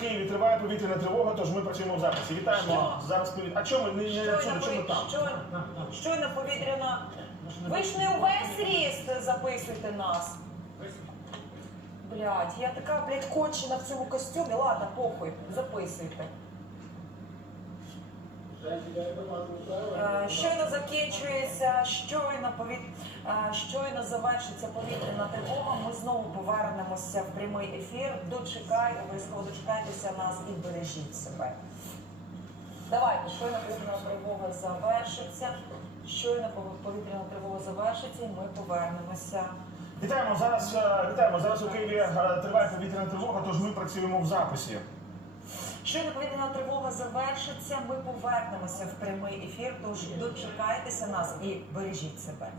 Києві триває повітряна тривога, тож ми працюємо в записі. Вітаємо Що? зараз. пові- А чому ми не чому, там? щойно, щойно повітряна. Ви ж не увесь ріст записуйте нас. Блять, я така, блядь, кончена в цьому костюмі. Ладно, похуй, записуйте. Е, Щойно закінчується, щойно повіт... е, щойно завершиться повітряна тривога. Ми знову повернемося в прямий ефір. Дочекайте, обов'язково дочекайтеся нас і бережіть себе. Давайте, щойно повітряна тривога завершиться. Щойно повітряна тривога завершиться, і ми повернемося. Вітаємо зараз. е, Вітаємо зараз. У Києві триває повітряна тривога, тож ми працюємо в записі. Щойно повітряна тривога місяця ми повернемося в прямий ефір. Тож дочекайтеся нас і бережіть себе.